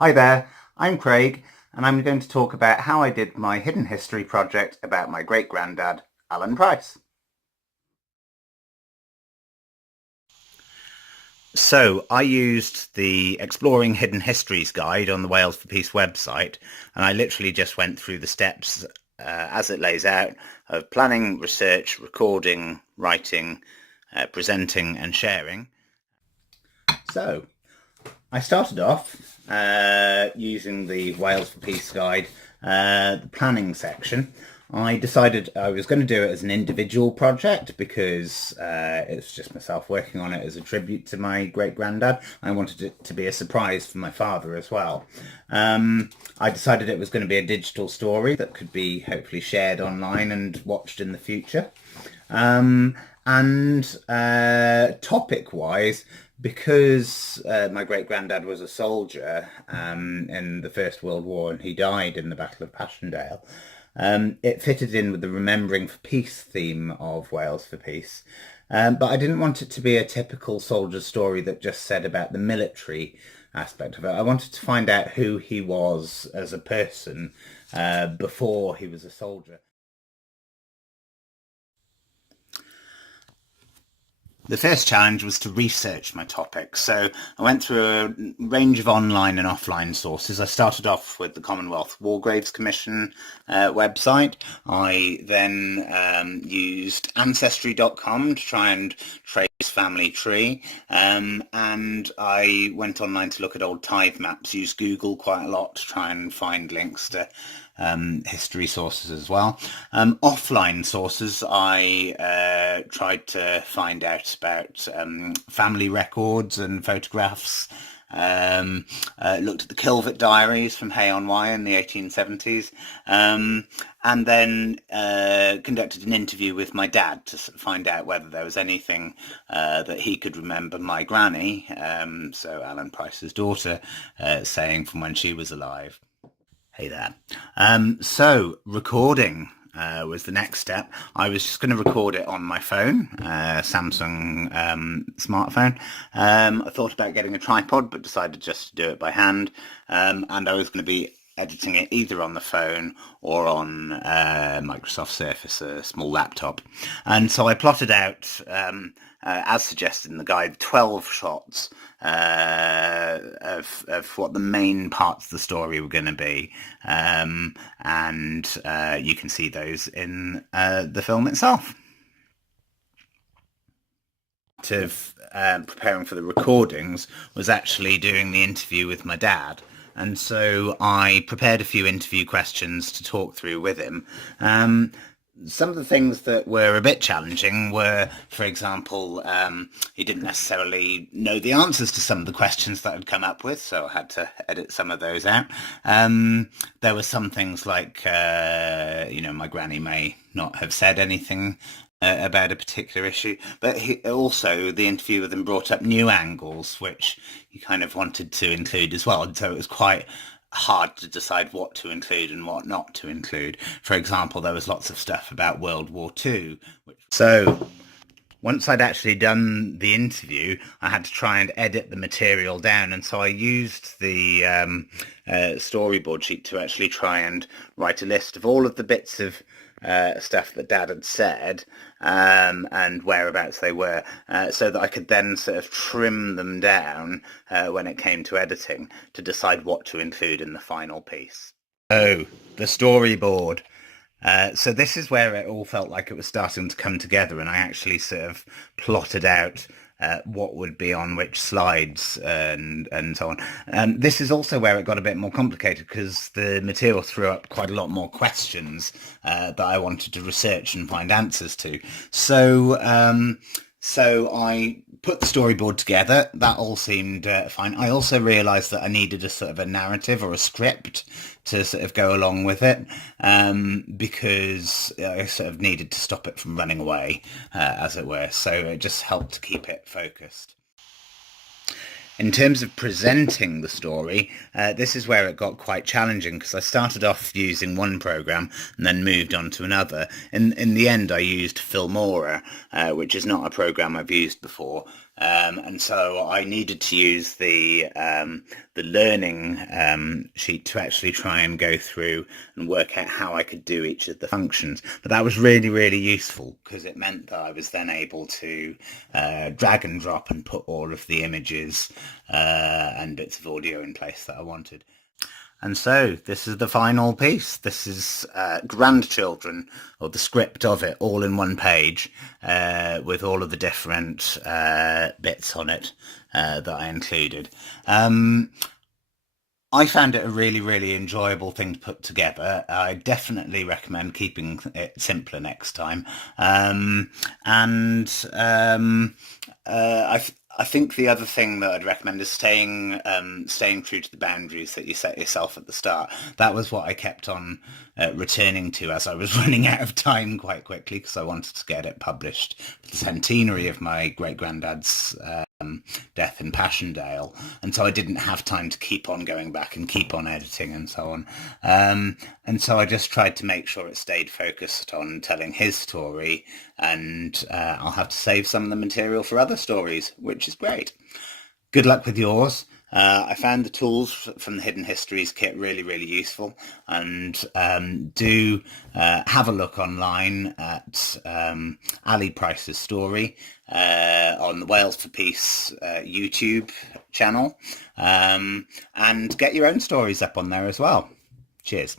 Hi there, I'm Craig, and I'm going to talk about how I did my hidden history project about my great-granddad, Alan Price. So I used the Exploring Hidden Histories guide on the Wales for Peace website, and I literally just went through the steps as it lays out of planning, research, recording, writing, presenting, and sharing. So I started off using the Wales for Peace guide, the planning section. I decided I was going to do it as an individual project because it's just myself working on it as a tribute to my great granddad. I wanted it to be a surprise for my father as well. I decided it was going to be a digital story that could be hopefully shared online and watched in the future. And topic wise, because my great granddad was a soldier in the First World War and he died in the Battle of Passchendaele, it fitted in with the Remembering for Peace theme of Wales for Peace. But I didn't want it to be a typical soldier story that just said about the military aspect of it. I wanted to find out who he was as a person before he was a soldier. The first challenge was to research my topic. So I went through a range of online and offline sources. I started off with the Commonwealth War Graves Commission website. I then used Ancestry.com to try and trace family tree. And I went online to look at old tithe maps, used Google quite a lot to try and find links to history sources as well. Offline sources, I tried to find out about family records and photographs. Looked at the Kilvert diaries from Hay on Wye in the 1870s, and then conducted an interview with my dad to find out whether there was anything that he could remember my granny, so Alan Price's daughter, saying from when she was alive. Hey there. So recording was the next step. I was just going to record it on my phone, Samsung smartphone. I thought about getting a tripod, but decided just to do it by hand. And I was going to be editing it either on the phone or on Microsoft Surface, a small laptop. And so I plotted out, as suggested in the guide, 12 shots of what the main parts of the story were going to be. And you can see those in the film itself. Of preparing for the recordings was actually doing the interview with my dad. And so I prepared a few interview questions to talk through with him. Some of the things that were a bit challenging were, for example, he didn't necessarily know the answers to some of the questions that I'd come up with, so I had to edit some of those out. There were some things like, my granny may not have said anything about a particular issue, but also the interview with him brought up new angles, which he kind of wanted to include as well. And so it was quite hard to decide what to include and what not to include. For example, there was lots of stuff about World War II. So once I'd actually done the interview, I had to try and edit the material down. And so I used the storyboard sheet to actually try and write a list of all of the bits of stuff that Dad had said and whereabouts they were, so that I could then sort of trim them down when it came to editing to decide what to include in the final piece. Oh, the storyboard. So this is where it all felt like it was starting to come together, and I actually sort of plotted out what would be on which slides and so on. And this is also where it got a bit more complicated because the material threw up quite a lot more questions that I wanted to research and find answers to. So I put the storyboard together. That all seemed fine. I also realised that I needed a sort of a narrative or a script to sort of go along with it, because I sort of needed to stop it from running away, as it were. So it just helped to keep it focused. In terms of presenting the story, this is where it got quite challenging because I started off using one program and then moved on to another. In the end, I used Filmora, which is not a program I've used before. And so I needed to use the learning sheet to actually try and go through and work out how I could do each of the functions. But that was really, really useful because it meant that I was then able to drag and drop and put all of the images and bits of audio in place that I wanted. And so this is the final piece. This is Grandchildren, or the script of it, all in one page, with all of the different bits on it that I included. I found it a really, really enjoyable thing to put together. I definitely recommend keeping it simpler next time. And I think the other thing that I'd recommend is staying true to the boundaries that you set yourself at the start. That was what I kept on returning to as I was running out of time quite quickly because I wanted to get it published for the centenary of my great-granddad's death in Passchendaele, and so I didn't have time to keep on going back and keep on editing and so on. And so I just tried to make sure it stayed focused on telling his story, and I'll have to save some of the material for other stories, which is great. Good luck with yours. I found the tools from the Hidden Histories kit really, really useful, and do have a look online at Ali Price's story on the Wales for Peace YouTube channel, and get your own stories up on there as well. Cheers.